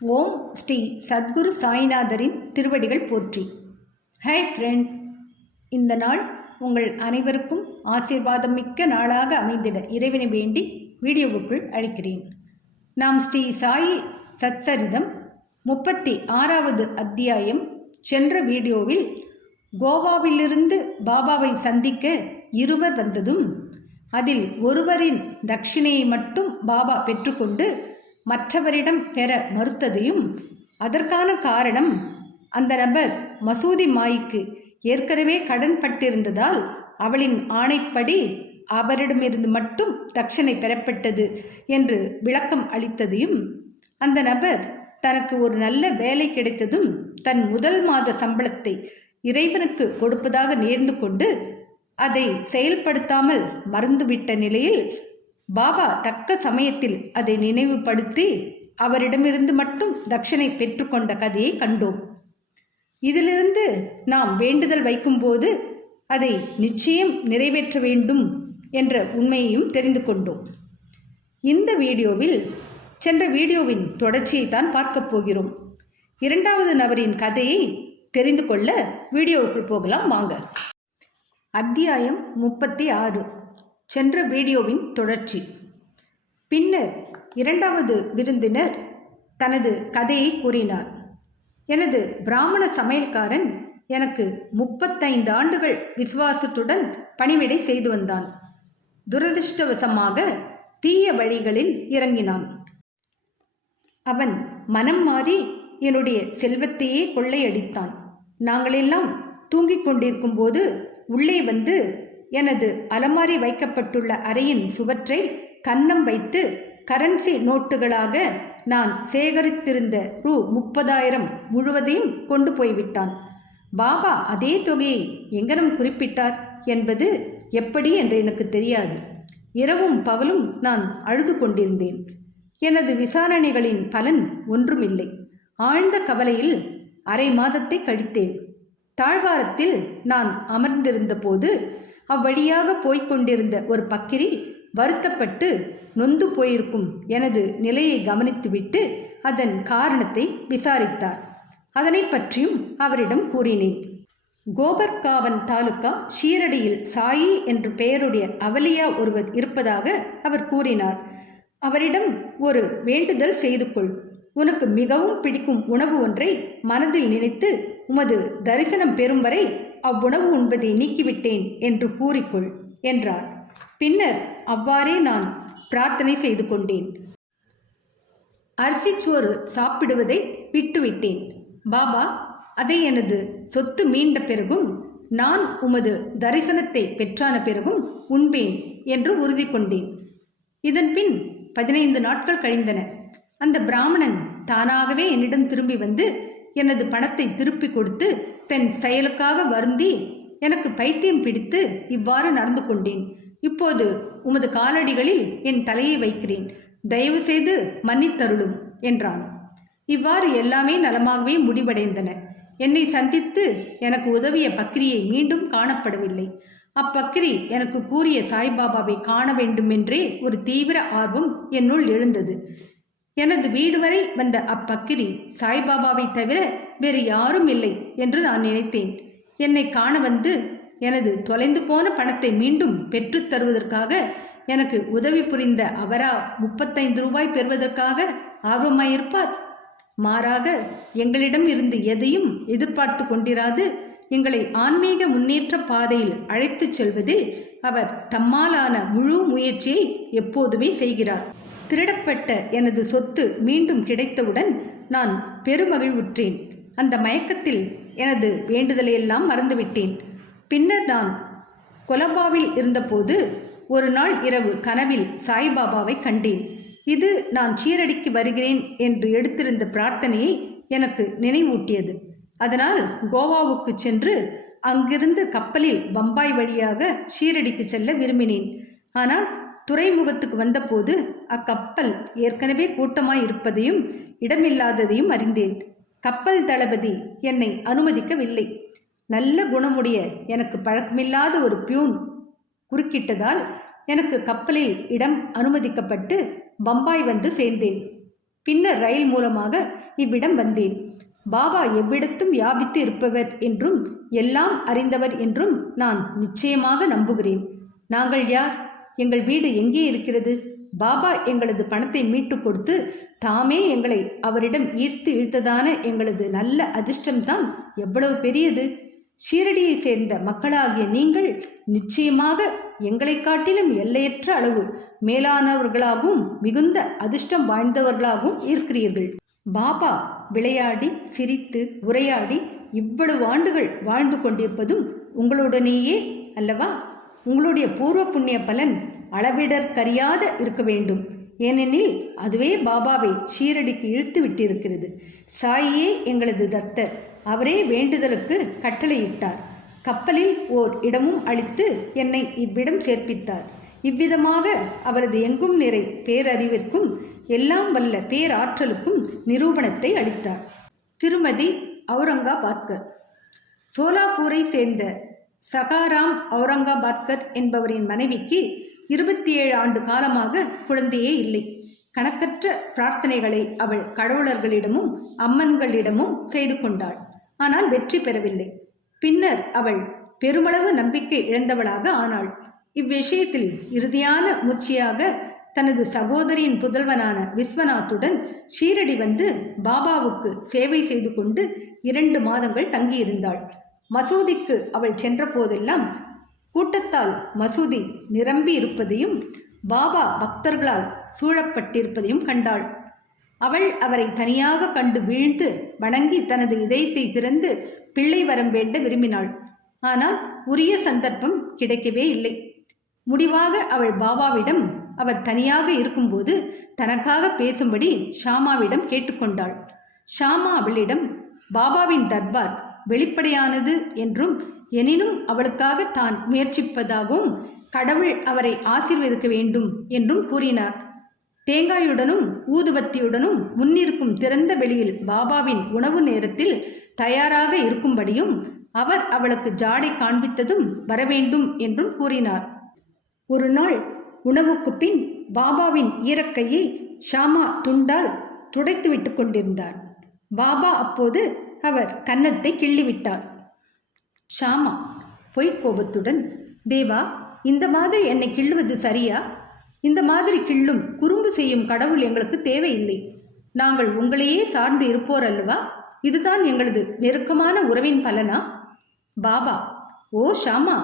ஓம் ஸ்ரீ சத்குரு சாய்நாதரின் திருவடிகள் போற்றி. Hi friends, இந்த நாள் உங்கள் அனைவருக்கும் ஆசீர்வாதம் மிக்க நாளாக அமைந்திட இறைவனை வேண்டி வீடியோவுக்குள் அழைக்கிறேன். நாம் ஸ்ரீ சாயி சத்சரிதம் 36வது அத்தியாயம் சென்ற வீடியோவில் கோவாவிலிருந்து பாபாவை சந்திக்க இருவர் வந்ததும் அதில் ஒருவரின் தட்சிணையை மட்டும் பாபா பெற்றுக்கொண்டு மற்றவரிடம் பெற மறுத்ததையும், அதற்கான காரணம் அந்த நபர் மசூதி மாய்க்கு ஏற்கனவே கடன் பட்டிருந்ததால் அவளின் ஆணைப்படி அவரிடமிருந்து மட்டும் தட்சணை பெறப்பட்டது என்று விளக்கம் அளித்ததையும், அந்த நபர் தனக்கு ஒரு நல்ல வேலை கிடைத்ததும் தன் முதல் மாத சம்பளத்தை இறைவனுக்கு கொடுப்பதாக நேர்ந்து கொண்டு அதை செயல்படுத்தாமல் மறந்துவிட்ட நிலையில் பாபா தக்க சமயத்தில் அதை நினைவுபடுத்தி அவரிடமிருந்து மட்டும் தட்சணை பெற்றுக்கொண்ட கதையை கண்டோம். இதிலிருந்து நாம் வேண்டுதல் வைக்கும்போது அதை நிச்சயம் நிறைவேற்ற வேண்டும் என்ற உண்மையையும் தெரிந்து கொண்டோம். இந்த வீடியோவில் சென்ற வீடியோவின் தொடர்ச்சியை தான் பார்க்கப் போகிறோம். இரண்டாவது நபரின் கதையை தெரிந்து கொள்ள வீடியோவுக்குள் போகலாம் வாங்க. அத்தியாயம் 36, சென்ற வீடியோவின் தொடர்ச்சி. பின்னர் இரண்டாவது விருந்தினர் தனது கதையை கூறினார். எனது பிராமண சமையல்காரன் எனக்கு 35 ஆண்டுகள் விசுவாசத்துடன் பணிவிடை செய்து வந்தான். துரதிருஷ்டவசமாக தீய வழிகளில் இறங்கினான். அவன் மனம் மாறி என்னுடைய செல்வத்தையே கொள்ளையடித்தான். நாங்களெல்லாம் தூங்கிக் கொண்டிருக்கும் போது உள்ளே வந்து எனது அலமாரி வைக்கப்பட்டுள்ள அறையின் சுவற்றை கன்னம் வைத்து கரன்சி நோட்டுகளாக நான் சேகரித்திருந்த ரூ. 30,000 முழுவதையும் கொண்டு போய்விட்டான். பாபா அதே தொகையை எங்கனம் குறிப்பிட்டார் என்பது எப்படி என்று எனக்கு தெரியாது. இரவும் பகலும் நான் அழுது கொண்டிருந்தேன். எனது விசாரணைகளின் பலன் ஒன்றுமில்லை. ஆழ்ந்த கவலையில் அரை மாதத்தை கழித்தேன். தாழ்வாரத்தில் நான் அமர்ந்திருந்த போது அவ்வழியாக போய்கொண்டிருந்த ஒரு பக்கிரி வருத்தப்பட்டு நொந்து போயிருக்கும் எனது நிலையை கவனித்துவிட்டு அதன் காரணத்தை விசாரித்தார். அதனை பற்றியும் அவரிடம் கூறினேன். கோபர்காவன் தாலுகா ஷீரடியில் சாயி என்று பெயருடைய அவலியா ஒருவர் இருப்பதாக அவர் கூறினார். அவரிடம் ஒரு வேண்டுதல் செய்து கொள். உனக்கு மிகவும் பிடிக்கும் உணவு ஒன்றை மனதில் நினைத்து உமது தரிசனம் பெறும் வரை அவ்வுணவு உண்பதை நீக்கிவிட்டேன் என்று கூறிக்கொள் என்றார். பின்னர் அவ்வாறே நான் பிரார்த்தனை செய்து கொண்டேன். அரிசிச்சோறு சாப்பிடுவதை விட்டுவிட்டேன். பாபா, அதை எனது சொத்து மீண்ட பிறகும் நான் உமது தரிசனத்தை பெற்றான பிறகும் உண்பேன் என்று உறுதி கொண்டேன். இதன் பின் 15 நாட்கள் கழிந்தன. அந்த பிராமணன் தானாகவே என்னிடம் திரும்பி வந்து எனது பணத்தை திருப்பி கொடுத்து தன் செயலுக்காக வருந்தி எனக்கு பைத்தியம் பிடித்து இவ்வாறு நடந்து கொண்டேன். இப்போது உமது காலடிகளில் என் தலையை வைக்கிறேன். தயவு செய்து மன்னித்தருளும் என்றான். இவ்வாறு எல்லாமே நலமாகவே முடிவடைந்தன. என்னை சந்தித்து எனக்கு உதவிய பக்கிரியை மீண்டும் காணப்படவில்லை. அப்பக்கிரி எனக்கு கூறிய சாய்பாபாவை காண வேண்டுமென்றே ஒரு தீவிர ஆர்வம் என்னுள் எழுந்தது. எனது வீடு வரை வந்த அப்பக்கிரி சாய்பாபாவை தவிர வேறு யாரும் இல்லை என்று நான் நினைத்தேன். என்னை காண வந்து எனது தொலைந்து போன பணத்தை மீண்டும் பெற்றுத் தருவதற்காக எனக்கு உதவி புரிந்த அவரா 35 ரூபாய் பெறுவதற்காக ஆர்வமாயிருப்பார்? மாறாக எங்களிடம் இருந்து எதையும் எதிர்பார்த்து கொண்டிராது எங்களை ஆன்மீக முன்னேற்ற பாதையில் அழைத்து செல்வதில் அவர் தம்மாலான முழு முயற்சியை எப்போதுமே செய்கிறார். திருடப்பட்ட எனது சொத்து மீண்டும் கிடைத்தவுடன் நான் பெருமகிழ்வுற்றேன். அந்த மயக்கத்தில் எனது வேண்டுதலையெல்லாம் மறந்துவிட்டேன். பின்னர் நான் கொலபாவில் இருந்தபோது ஒரு நாள் இரவு கனவில் சாய்பாபாவை கண்டேன். இது நான் ஷீரடிக்கு வருகிறேன் என்று எடுத்திருந்த பிரார்த்தனையை எனக்கு நினைவூட்டியது. அதனால் கோவாவுக்கு சென்று அங்கிருந்து கப்பலில் பம்பாய் வழியாக ஷீரடிக்கு செல்ல விரும்பினேன். ஆனால் துறைமுகத்துக்கு வந்தபோது அக்கப்பல் ஏற்கனவே கூட்டமாய் இருப்பதையும் இடமில்லாததையும் அறிந்தேன். கப்பல் தளபதி என்னை அனுமதிக்கவில்லை. நல்ல குணமுடைய எனக்கு பழக்கமில்லாத ஒரு பியூன் குறுக்கிட்டதால் எனக்கு கப்பலில் இடம் அனுமதிக்கப்பட்டு பம்பாய் வந்து சேர்ந்தேன். பின்னர் ரயில் மூலமாக இவ்விடம் வந்தேன். பாபா எவ்விடத்தும் வியாபித்து இருப்பவர் என்றும் எல்லாம் அறிந்தவர் என்றும் நான் நிச்சயமாக நம்புகிறேன். நாங்கள் யார்? எங்கள் வீடு எங்கே இருக்கிறது? பாபா எங்களது பணத்தை மீட்டு கொடுத்து தாமே எங்களை அவரிடம் ஈர்த்து இழுத்ததான எங்களது நல்ல அதிர்ஷ்டம்தான் எவ்வளவு பெரியது! ஷீரடியை சேர்ந்த மக்களாகிய நீங்கள் நிச்சயமாக எங்களை காட்டிலும் எல்லையற்ற அளவு மேலானவர்களாகவும் மிகுந்த அதிர்ஷ்டம் வாய்ந்தவர்களாகவும் இருக்கிறீர்கள். பாபா விளையாடி சிரித்து உரையாடி இவ்வளவு ஆண்டுகள் வாழ்ந்து கொண்டிருப்பதும் உங்களுடனேயே அல்லவா? உங்களுடைய பூர்வ புண்ணிய பலன் அளவிடற்கரியாத இருக்க வேண்டும். ஏனெனில் அதுவே பாபாவை ஷீரடிக்கு இழுத்து விட்டிருக்கிறது. சாயியே எங்களது தத்தர். அவரே வேண்டுதலுக்கு கட்டளையிட்டார். கப்பலில் ஓர் இடமும் அளித்து என்னை இவ்விடம் சேர்ப்பித்தார். இவ்விதமாக அவரது எங்கும் நிறை பேரறிவிற்கும் எல்லாம் வல்ல பேராற்றலுக்கும் நிரூபணத்தை அளித்தார். திருமதி அவுரங்காபாத்கர். சோலாப்பூரை சேர்ந்த சகாராம் அவுரங்காபாத்கர் என்பவரின் மனைவிக்கு 27 ஆண்டு காலமாக குழந்தையே இல்லை. கணக்கற்ற பிரார்த்தனைகளை அவள் கடவுளர்களிடமும் அம்மன்களிடமும் செய்து கொண்டாள். ஆனால் வெற்றி பெறவில்லை. பின்னர் அவள் பெருமளவு நம்பிக்கை இழந்தவளாக ஆனாள். இவ்விஷயத்தில் இறுதியான முயற்சியாக தனது சகோதரியின் புதல்வனான விஸ்வநாத்துடன் ஷீரடி வந்து பாபாவுக்கு சேவை செய்து கொண்டு 2 மாதங்கள் தங்கியிருந்தாள். மசூதிக்கு அவள் சென்ற போதெல்லாம் கூட்டத்தால் மசூதி நிரம்பி இருப்பதையும் பாபா பக்தர்களால் சூழப்பட்டிருப்பதையும் கண்டாள். அவள் அவரை தனியாக கண்டு வீழ்ந்து வணங்கி தனது இதயத்தை திறந்து பிள்ளை வரம் வேண்ட விரும்பினாள். ஆனால் உரிய சந்தர்ப்பம் கிடைக்கவே இல்லை. முடிவாக அவள் பாபாவிடம் அவர் தனியாக இருக்கும்போது தனக்காக பேசும்படி ஷாமாவிடம் கேட்டுக்கொண்டாள். ஷாமா அவளிடம் பாபாவின் தர்பார் வெளிப்படையானது என்றும் எனினும் அவளுக்காக தான் முயற்சிப்பதாகவும் கடவுள் அவரை ஆசீர்வதிக்க வேண்டும் என்றும் கூறினார். தேங்காயுடனும் ஊதுபத்தியுடனும் முன்னிருக்கும் திறந்த வெளியில் பாபாவின் உணவு நேரத்தில் தயாராக இருக்கும்படியும் அவர் அவளுக்கு ஜாடை காண்பித்ததும் வரவேண்டும் என்றும் கூறினார். ஒரு நாள் உணவுக்கு பின் பாபாவின் ஈரக்கையை ஷாமா துண்டால் துடைத்து விட்டு கொண்டிருந்தார். பாபா அப்போது அவர் கன்னத்தை கிள்ளிவிட்டார். ஷாமா பொய்க்கோபத்துடன், தேவா, இந்த மாதிரி என்னை கிள்ளுவது சரியா? இந்த மாதிரி கிள்ளும் குறும்பு செய்யும் கடவுள் எங்களுக்கு தேவையில்லை. நாங்கள் உங்களையே சார்ந்து இருப்போர் அல்லவா? இதுதான் எங்களது நெருக்கமான உறவின் பலனா? பாபா, ஓ ஷாமா,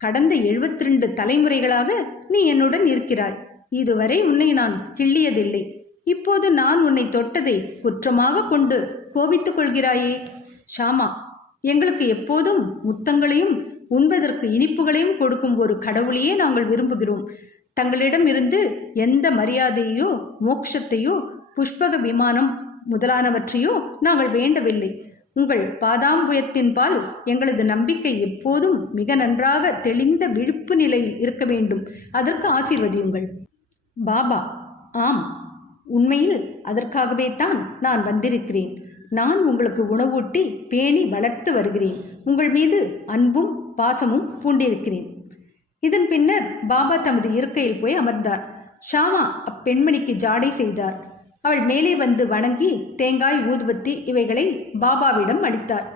கடந்த 72 தலைமுறைகளாக நீ என்னுடன் இருக்கிறாய். இதுவரை உன்னை நான் கிள்ளியதில்லை. இப்போது நான் உன்னை தொட்டதை குற்றமாக கொண்டு கோபித்துக் கொள்கிறாயே? ஷாமா, எங்களுக்கு எப்போதும் முத்தங்களையும் உண்பதற்கு இனிப்புகளையும் கொடுக்கும் ஒரு கடவுளையே நாங்கள் விரும்புகிறோம். தங்களிடம் இருந்து எந்த மரியாதையோ மோட்சத்தையோ புஷ்பக விமானம் முதலானவற்றையோ நாங்கள் வேண்டவில்லை. உங்கள் பாதாம்புயத்தின்பால் எங்களது நம்பிக்கை எப்போதும் மிக நன்றாக தெளிந்த விழிப்பு நிலையில் இருக்க வேண்டும். அதற்கு ஆசீர்வதியுங்கள். பாபா, ஆம், உண்மையில் அதற்காகவே தான் நான் வந்திருக்கிறேன். நான் உங்களுக்கு உணவூட்டி பேணி வளர்த்து வருகிறேன். உங்கள் மீது அன்பும் பாசமும் பூண்டிருக்கிறேன். இதன் பின்னர் பாபா தமது இருக்கையில் போய் அமர்ந்தார். ஷாமா அப்பெண்மணிக்கு ஜாடை செய்தார். அவள் மேலே வந்து வணங்கி தேங்காய் ஊதுபத்தி இவைகளை பாபாவிடம் அளித்தார்.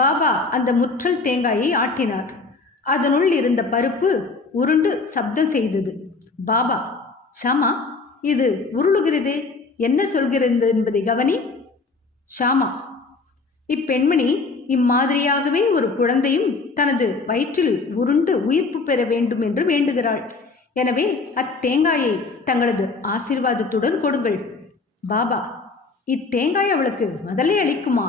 பாபா அந்த முற்றல் தேங்காயை ஆட்டினார். அதனுள் இருந்த பருப்பு உருண்டு சப்தம் செய்தது. பாபா, ஷாமா, இது உருளுகிறதே, என்ன சொல்கிறது என்பதை கவனி. ஷாமா, இப்பெண்மணி இம்மாதிரியாகவே ஒரு குழந்தையும் தனது வயிற்றில் உருண்டு உயிர்ப்பு பெற வேண்டும் என்று வேண்டுகிறாள். எனவே அத்தேங்காயை தங்களது ஆசீர்வாதத்துடன் கொடுங்கள். பாபா, இத்தேங்காய் அவளுக்கு மதலை அளிக்குமா?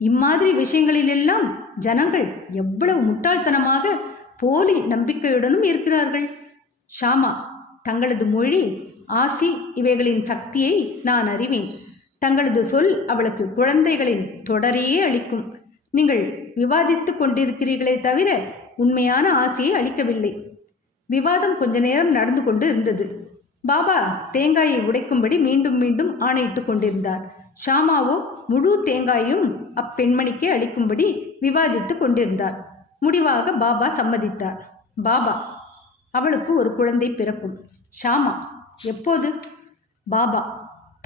இம்மாதிரி விஷயங்களிலெல்லாம் ஜனங்கள் எவ்வளவு முட்டாள்தனமாக போலி நம்பிக்கையுடனும் இருக்கிறார்கள். ஷாமா, தங்களது மொழி, ஆசி இவைகளின் சக்தியை நான் அறிவேன். தங்களது சொல் அவளுக்கு குழந்தைகளின் தொடரையே அளிக்கும். நீங்கள் விவாதித்து கொண்டிருக்கிறீர்களே தவிர உண்மையான ஆசையை அளிக்கவில்லை. விவாதம் கொஞ்ச நேரம் நடந்து கொண்டு இருந்தது. பாபா தேங்காயை உடைக்கும்படி மீண்டும் மீண்டும் ஆணையிட்டு கொண்டிருந்தார். ஷாமாவோ முழு தேங்காயும் அப்பெண்மணிக்கே அளிக்கும்படி விவாதித்து கொண்டிருந்தார். முடிவாக பாபா சம்மதித்தார். பாபா, அவளுக்கு ஒரு குழந்தை பிறக்கும். ஷாமா, எப்போது? பாபா,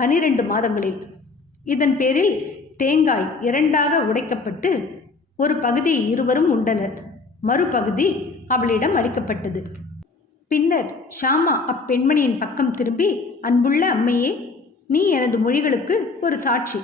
12 மாதங்களில். இதன் பேரில் தேங்காய் 2ஆக உடைக்கப்பட்டு ஒரு பகுதியை இருவரும் உண்டனர். மறுபகுதி அவளிடம் அளிக்கப்பட்டது. பின்னர் ஷாமா அப்பெண்மணியின் பக்கம் திரும்பி, அன்புள்ள அம்மையே, நீ எனது மொழிகளுக்கு ஒரு சாட்சி.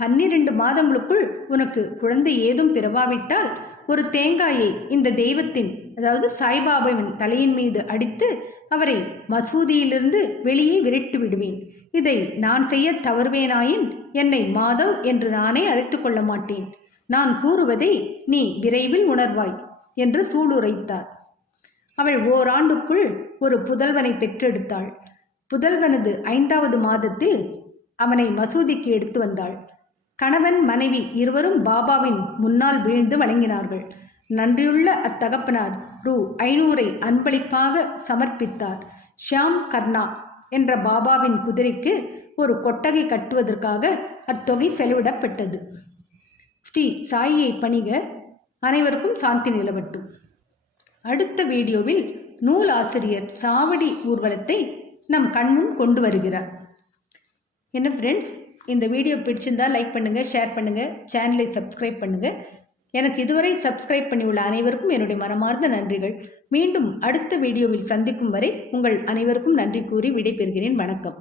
12 மாதங்களுக்குள் உனக்கு குழந்தை ஏதும் பிறவாவிட்டால் ஒரு தேங்காயை இந்த தெய்வத்தின், அதாவது சாய்பாபாவின் தலையின் மீது அடித்து அவரை மசூதியிலிருந்து வெளியே விரட்டி விடுவேன். இதை நான் செய்ய தவறுவேனாயின் என்னை மாதவ் என்று நானே அழைத்து கொள்ள மாட்டேன். நான் கூறுவதை நீ விரைவில் உணர்வாய் என்று சூளுரைத்தார். அவள் ஓராண்டுக்குள் ஒரு புதல்வனை பெற்றெடுத்தாள். புதல்வனது 5வது மாதத்தில் அவனை மசூதிக்கு எடுத்து வந்தாள். கணவன் மனைவி இருவரும் பாபாவின் முன்னால் வீழ்ந்து வணங்கினார்கள். நன்றியுள்ள அத்தகப்பனார் ரூ. 500 அன்பளிப்பாக சமர்ப்பித்தார். ஷியாம் கர்ணா என்ற பாபாவின் குதிரைக்கு ஒரு கொட்டகை கட்டுவதற்காக அத்தொகை செலவிடப்பட்டது. ஸ்ரீ சாயியை பணிக. அனைவருக்கும் சாந்தி நிலவட்டும். அடுத்த வீடியோவில் நூலாசிரியர் சாவடி ஊர்வலத்தை நம் கண்முன் கொண்டு வருகிறார். என்ன ஃப்ரெண்ட்ஸ், இந்த வீடியோ பிடிச்சிருந்தால் லைக் பண்ணுங்கள், ஷேர் பண்ணுங்கள், சேனலை சப்ஸ்கிரைப் பண்ணுங்கள். எனக்கு இதுவரை சப்ஸ்கிரைப் பண்ணியுள்ள அனைவருக்கும் என்னுடைய மனமார்ந்த நன்றிகள். மீண்டும் அடுத்த வீடியோவில் சந்திக்கும் வரை உங்கள் அனைவருக்கும் நன்றி கூறி விடைபெறுகிறேன். வணக்கம்.